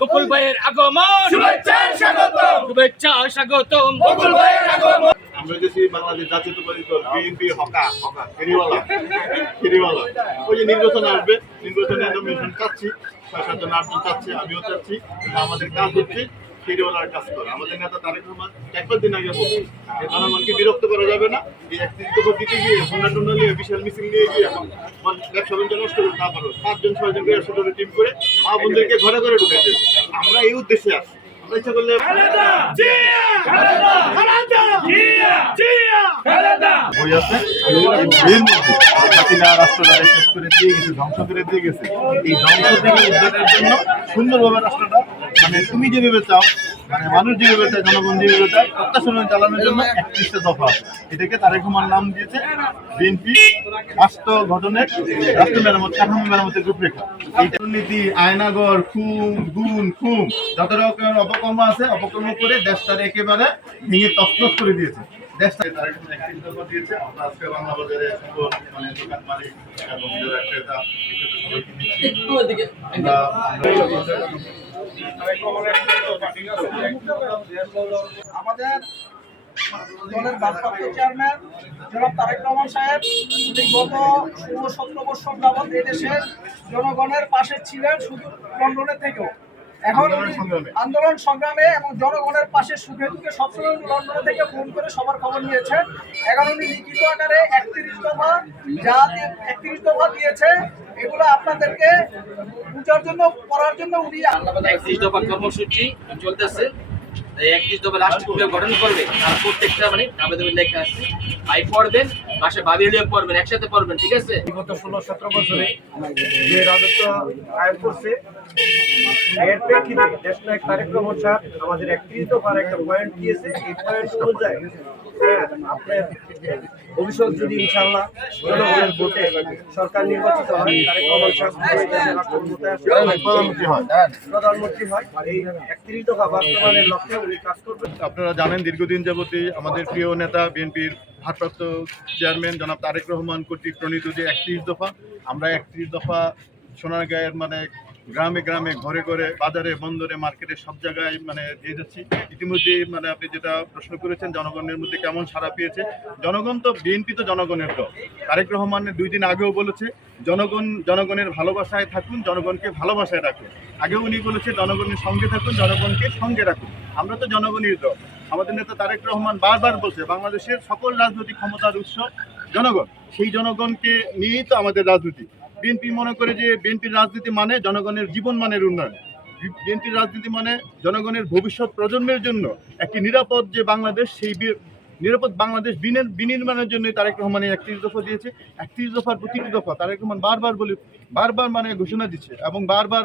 বকুল ভাইয়ের আগমন, শুভেচ্ছা স্বাগতম, শুভেচ্ছা স্বাগতম। বকুল ভাইয়ের আগমন। আমরা দেখছি বাংলাদেশ জাতীয়তাবাদী দল বিএনপি হকা ফেরিওয়ালা ওই যে নির্বাচন আসবে, নির্বাচনে নমিনেশন চাচ্ছি, ৬-৭ জন ৮ জন চাচ্ছে, আমিও চাচ্ছি। আমাদের কাজ হচ্ছে ফেরিওয়ালার কাজ করা। আমাদের নেতা তারেক রহমান একবার দিন আগে বলছে জনগণকে বিরক্ত করা যাবে না, এই ৩১ দফা দিতে গিয়ে হুন্ডা টুন্ডা নিয়ে বিশাল মিছিল নিয়ে গিয়ে এখন ব্যবসা বাণিজ্য নষ্ট করে না পারো ৫ জন ৬ জনকে একসাথে টিম করে মা বোনদেরকে ঘরে ঘরে ঢুকাইছে। আমরা এই উদ্দেশ্যে আসি। আমরা ইচ্ছা করলে বই আছে বইয়ের মধ্যে হাসিনা রাষ্ট্রটা শেষ করে দিয়ে গেছে, ধ্বংস করে দিয়ে গেছে। এই ধ্বংস থেকে উদ্ধারের জন্য সুন্দরভাবে রাষ্ট্রটা মানে তুমি যেভাবে চাও, মানে মানুষ যেভাবে চায়, জনগণ যেভাবে চায়, প্রত্যাশন চালানোর জন্য ৩১টা দফা। এটাকে তারেক রহমান নাম দিয়েছে বিএনপি রাষ্ট্র গঠনের রাষ্ট্র মেরামত, কাঠামো মেরামতের রূপরেখা। এই দুর্নীতি, আয়নাগর, খুন গুণ খুন যত রকমের অপকর্ম আছে, অপকর্ম করে দেশটারে একেবারে ভেঙে তছনছ করে দিয়েছে। দেশটা তারেক রহমান ৩১ দফা দিয়েছে। আমরা আজকে বাংলা বাজারে সকল মানে দোকান মালিক এবং যারা ক্রেতা সবাইকে দিচ্ছি। আমাদের দলের ভারপ্রাপ্ত চেয়ারম্যান জনাব তারেক রহমান সাহেব গত ১৬-১৭ বছর যাবৎ এদেশের জনগণের পাশে ছিলেন, শুধু লন্ডনে থেকেও। এখন আন্দোলন সংগ্রামে এবং জনগণের পাশে সুখে দুঃখে সবসময় লন্ডনে থেকে ফোন করে সবার খবর নিয়েছেন। এখন উনি লিখিত আকারে ৩১ দফা ৩১ দফা দিয়েছে, এগুলো আপনাদেরকে বুঝার জন্য, পড়ার জন্য উনি ৩১ দফা কর্মসূচি চলতেছে। ৩১ দফা রাষ্ট্রীয় গঠন করবে, আর প্রত্যেকটা মানে আমাদের লেখা আছে, ভাই পড়বেন, পাশে ভাবি লিয়ে পড়বেন, একসাথে পড়বেন, ঠিক আছে? বিগত ১৬-১৭ বছরে যে রাজত্ব কায়েম করছে, এর প্রেক্ষিতে দেশনায়ক তারেক রহমান সাহেব আমাদের ৩১ দফার একটা পয়েন্ট দিয়েছে। এই পয়েন্ট অনুযায়ী আপনার ভবিষ্যৎ যদি ইনশাআল্লাহ জনগণের ভোটে সরকার নির্বাচিত হয়, তারেক রহমান সাহেব রাষ্ট্রক্ষমতায় আসে, প্রধানমন্ত্রী হয়, এই ৩১ দফা বাস্তবায়নের লক্ষ্যে উনি কাজ করবেন। আপনারা জানেন দীর্ঘদিন যাবতী আমাদের প্রিয় নেতা বিএনপির ভারপ্রাপ্ত চেয়ারম্যান জনাব তারেক রহমান কর্তৃক প্রণীত যে ৩১ দফা, আমরা ৩১ দফা সোনারগাঁয়ের মানে গ্রামে গ্রামে, ঘরে ঘরে, বাজারে, বন্দরে, মার্কেটে সব জায়গায় মানে দিয়ে যাচ্ছি। ইতিমধ্যে মানে আপনি যেটা প্রশ্ন করেছেন জনগণের মধ্যে কেমন সাড়া পেয়েছে, জনগণ তো বিএনপি তো জনগণের দল। তারেক রহমান ২ দিন আগেও বলেছে জনগণের ভালোবাসায় থাকুন, জনগণকে ভালোবাসায় রাখুন। আগেও উনি বলেছে জনগণের সঙ্গে থাকুন, জনগণকে সঙ্গে রাখুন। আমরা তো জনগণের দল। আমাদের নেতা তারেক রহমান বারবার বলছে বাংলাদেশের সকল রাজনৈতিক ক্ষমতার উৎস জনগণ, সেই জনগণকে নিয়েই তো আমাদের রাজনীতি। বিএনপি মনে করে যে বিএনপির রাজনীতি মানে জনগণের জীবন মানের উন্নয়ন, বিএনপির রাজনীতি মানে জনগণের ভবিষ্যৎ প্রজন্মের জন্য একটি নিরাপদ যে বাংলাদেশ, সেই নিরাপদ বাংলাদেশ বিনির্মাণের জন্য তারেক রহমান ৩১ দফা দিয়েছে। ৩১ দফার প্রতিটি দফা তারেক রহমান বারবার মানে ঘোষণা দিচ্ছে এবং বারবার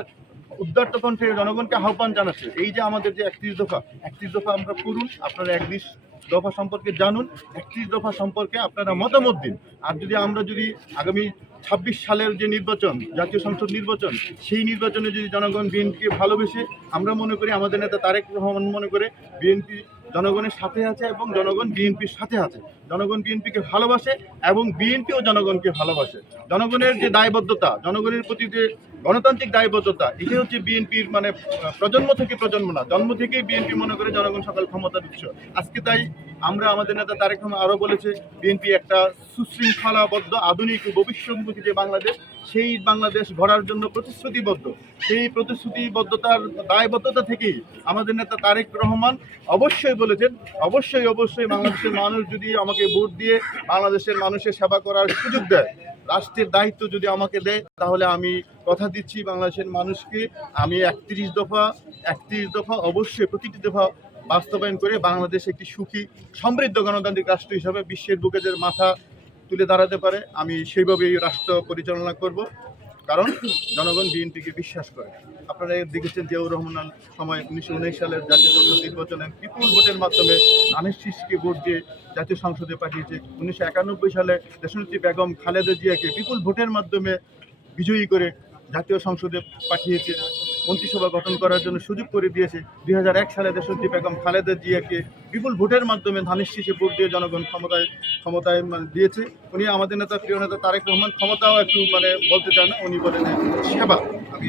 উদ্দাত্ত কণ্ঠে জনগণকে আহ্বান জানাচ্ছে। এই যে আমাদের যে ৩১ দফা আমরা করুন, আপনারা ৩১ দফা সম্পর্কে জানুন, ৩১ দফা সম্পর্কে আপনারা মতামত দিন। আর আমরা যদি আগামী ২৬ সালের যে নির্বাচন, জাতীয় সংসদ নির্বাচন, সেই নির্বাচনে যদি জনগণ বিএনপিকে ভালোবেসে, আমরা মনে করি আমাদের নেতা তারেক রহমান মনে করে বিএনপি জনগণের সাথে আছে এবং জনগণ বিএনপির সাথে আছে। জনগণ বিএনপিকে ভালোবাসে এবং বিএনপিও জনগণকে ভালোবাসে। জনগণের যে দায়বদ্ধতা, জনগণের প্রতি যে গণতান্ত্রিক দায়বদ্ধতা, এটি হচ্ছে বিএনপির মানে প্রজন্ম থেকে প্রজন্ম না, জন্ম থেকেই বিএনপি মনে করে জনগণ সকল ক্ষমতার উৎস। আজকে তাই আমরা আমাদের নেতা তারেক রহমান আরও বলেছে বিএনপি একটা সুশৃঙ্খলাবদ্ধ, আধুনিক, ভবিষ্যৎমুখী যে বাংলাদেশ, সেই বাংলাদেশ গড়ার জন্য প্রতিশ্রুতিবদ্ধ। সেই প্রতিশ্রুতিবদ্ধতার দায়বদ্ধতা থেকেই আমাদের নেতা তারেক রহমান অবশ্যই বলেছেন, অবশ্যই বাংলাদেশের মানুষ যদি আমাকে ভোট দিয়ে বাংলাদেশের মানুষের সেবা করার সুযোগ দেয়, রাষ্ট্রের দায়িত্ব যদি আমাকে দেয়, তাহলে আমি কথা দিচ্ছি বাংলাদেশের মানুষকে আমি ৩১ দফা অবশ্যই প্রতিটি দফা বাস্তবায়ন করে বাংলাদেশ একটি সুখী সমৃদ্ধ গণতান্ত্রিক রাষ্ট্র হিসাবে বিশ্বের বুকে যে মাথা তুলে দাঁড়াতে পারে, আমি সেইভাবেই রাষ্ট্র পরিচালনা করব। কারণ জনগণ বিএনপিকে বিশ্বাস করে। আপনারা দেখেছেন জিয়াউর রহমান সময় ১৯১৯ সালের জাতীয় সংসদ নির্বাচনে বিপুল ভোটের মাধ্যমে ধানের শীষকে ভোট দিয়ে জাতীয় সংসদে পাঠিয়েছে। ১৯৯১ সালে দেশনেত্রী বেগম খালেদা জিয়াকে বিপুল ভোটের মাধ্যমে বিজয়ী করে জাতীয় সংসদে পাঠিয়েছে, মন্ত্রিসভা গঠন করার জন্য সুযোগ করে দিয়েছে। ২০০১ সালে দেশনেত্রী বেগম খালেদা জিয়াকে বিপুল ভোটের মাধ্যমে ধানের শীষে ভোট দিয়ে জনগণ ক্ষমতায় দিয়েছে। উনি আমাদের নেতা, প্রিয় নেতা তারেক রহমান ক্ষমতাও একটু মানে বলতে চান না, উনি বলেন সেবা। আমি